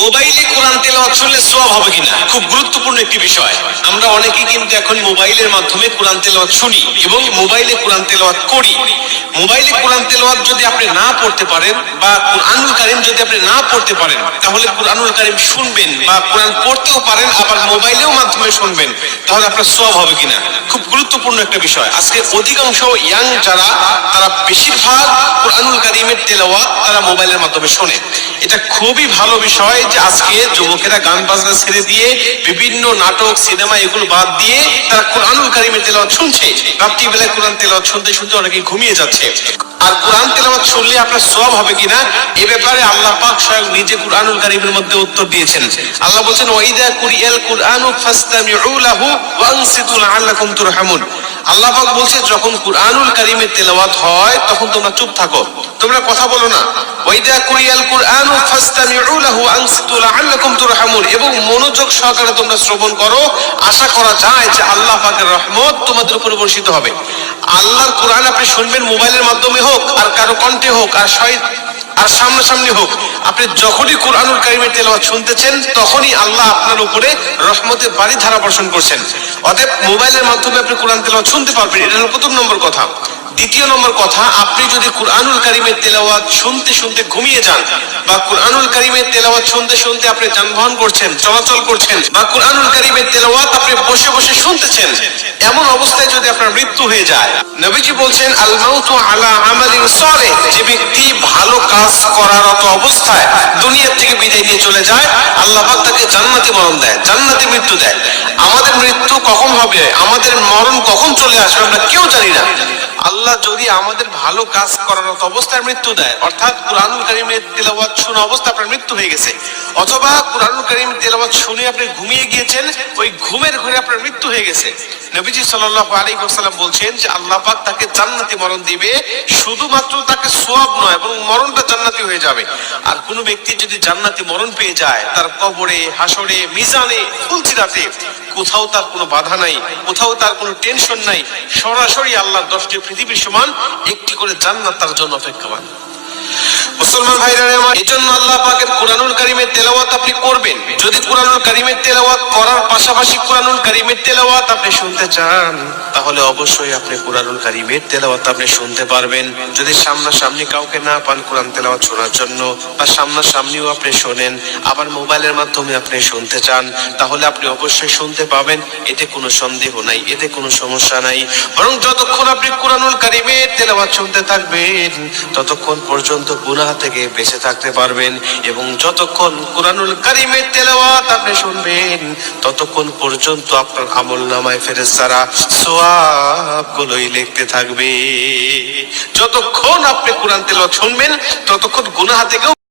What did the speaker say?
মোবাইলে কোরআন তেলাওয়াত শুনলে সওয়াব হবে কিনা খুব গুরুত্বপূর্ণ একটি বিষয়। আমরা অনেকেই কিন্তু এখন মোবাইলের মাধ্যমে কোরআন তেলাওয়াত শুনি এবং মোবাইলে কোরআন তেলাওয়াত করি। মোবাইলে কোরআন তেলাওয়াত যদি আপনি না পড়তে পারেন বা কুরআনুল কারীম যদি আপনি না পড়তে পারেন, তাহলে কুরআনুল কারীম শুনবেন বা কোরআন পড়তেও পারেন, আবার মোবাইলেও মাধ্যমে শুনবেন, তাহলে আপনার সওয়াব হবে কিনা খুব গুরুত্বপূর্ণ একটা বিষয়। আজকে অধিকাংশ ইয়াং যারা, তারা বেশিরভাগ কুরআনুল কারীমের তেলাওয়াত তারা মোবাইলের মাধ্যমে শোনে। এটা খুবই ভালো বিষয় যে আজকে যুবকেরা গান বাজনা ছেড়ে দিয়ে বিভিন্ন নাটক সিনেমা এগুলো বাদ দিয়ে তারা কুরআনুল কারীমের তেলাওয়াত শুনছে। রাত্রিবেলায় কোরআন তেলাওয়াত শুনতে শুনতে অনেকে ঘুমিয়ে যাচ্ছে। আর কোরআন তেলাওয়াত শুনলে আপনার সওয়াব হবে কিনা এ ব্যাপারে আল্লাহ পাক স্বয়ং নিজে কুরআনুল কারীমের মধ্যে উত্তর দিয়েছেন। আল্লাহ বলেছেন, ওয়াইদা কুরিয়াল কুরআনু ফাসতামিউ লাহু ওয়া আনসিতু লাআল্লাকুম তুরহামুন। আল্লাহ পাক বলছে, যখন কুরআনুল কারীমের তেলাওয়াত হয় তখন তোমরা চুপ থাকো, তোমরা কথা বলো না। ওয়াইদা কুরিয়াল কুরআনু ফাসতামিউ লাহু ওয়া আনসিতু লাআল্লাকুম তুরহামুন, এবং মনোযোগ সহকারে তোমরা শ্রবণ করো, আশা করা যায় যে আল্লাহ পাকের রহমত তোমাদের উপর বর্ষিত হবে। আল্লাহর কোরআন আপনি শুনবেন মোবাইলের মাধ্যমে হোক আর কারো কণ্ঠে হোক আর সামনাসামনি হোক, আপনি যখনই কুরআনুল কারীমের তেলাওয়াত শুনতেছেন তখনই আল্লাহ আপনার উপরে রহমতের বাড়ি ধারা বর্ষণ করছেন। অতএব মোবাইলের মাধ্যমে আপনি কোরআন তেলাওয়াত শুনতে পারবেন, এটা হলো প্রথম নম্বর কথা। দ্বিতীয় নম্বর কথা, আপনি যদি কুরআনুল কারীমের তেলাওয়াত শুনতে শুনতে ঘুমিয়ে যান বা কুরআনুল কারীমের তেলাওয়াত শুনতে শুনতে আপনি যানবাহন করছেন, চলাচল করছেন, বা কুরআনুল কারীমের তেলাওয়াত আপনি বসে বসে শুনতেছেন, এমন অবস্থায় যদি আপনার মৃত্যু হয়ে যায়, নবীজি বলছেন, আল মাউতু আলা আমালিন সালিহ, যে ব্যক্তি ভালো কাজ করারত অবস্থায় দুনিয়া থেকে বিদায় নিয়ে চলে যায়, আল্লাহ পাক তাকে জান্নাতি মরণ দেয়, জান্নাতি মৃত্যু দেয়। আমাদের মৃত্যু কখন হবে, আমাদের মরণ কখন চলে আসবে আমরা কেউ জানি না। আল্লাহ যদি আমাদের ভালো কাজ করার অবস্থায় মৃত্যু দেয়, অর্থাৎ কুরআনুল কারীমের তেলাওয়াত শোনা অবস্থা আপনার মৃত্যু হয়ে গেছে, অথবা কুরআনুল কারীমের তেলাওয়াত শুনে আপনি ঘুমিয়ে গিয়েছেন, ওই ঘুমের ঘরে আপনার মৃত্যু হয়ে গেছে, নবীজি সাল্লাল্লাহু আলাইহি ওয়াসাল্লাম বলছেন যে আল্লাহ পাক তাকে জান্নাতি মরণ দিবে, শুধুমাত্র তাকে সওয়াব নয় এবং মরণটা জান্নাতি হয়ে যাবে। আর কোন ব্যক্তি যদি জান্নাতি মরণ পেয়ে যায়, তার কবরে, হাসরে, মিজানে, ফুলসিরাতে কোথাও তার কোনো বাধা নাই, কোথাও তার কোনো টেনশন নাই, সরাসরি আল্লাহর 10টি পৃথিবীর সমান একটি করে জান্নাত তার জন্য অপেক্ষমান। মুসলমান ভাইরা আমার, এজন্য আল্লাহ পাকের কুরআনুল কারীমের তেলাওয়াত আপনি করবেন। যদি কুরআনুল কারীমের তেলাওয়াত করার পাশাপাশি কুরআনুল কারীমের তেলাওয়াত আপনি শুনতে চান, তাহলে অবশ্যই আপনি কুরআনুল কারীমের তেলাওয়াত আপনি শুনতে পারবেন। যদি সামনাসামনি কাউকে না পান কুরআন তেলাওয়াত শোনার জন্য, বা সামনাসামনিও আপনি শোনেন, আবার মোবাইলের মাধ্যমে আপনি শুনতে চান, তাহলে আপনি অবশ্যই শুনতে পাবেন, এতে কোনো সন্দেহ নাই, এতে কোনো সমস্যা নাই। বরং যতক্ষণ আপনি কুরআনুল কারীমের তেলাওয়াত শুনতে থাকবেন, ততক্ষণ পর্যন্ত গুনাহ থেকে বেঁচে থাকতে পারবেন, এবং যতক্ষণ কুরআনুল কারীমের তেলাওয়াত আপনি শুনবেন, ততক্ষণ পর্যন্ত আপনার আমলনামায় ফেরেশতারা সওয়াবগুলোই লিখতে থাকবে। যতক্ষণ আপনি কুরআন তেলাওয়াত শুনবেন, ততক্ষণ গুনাহ থেকেও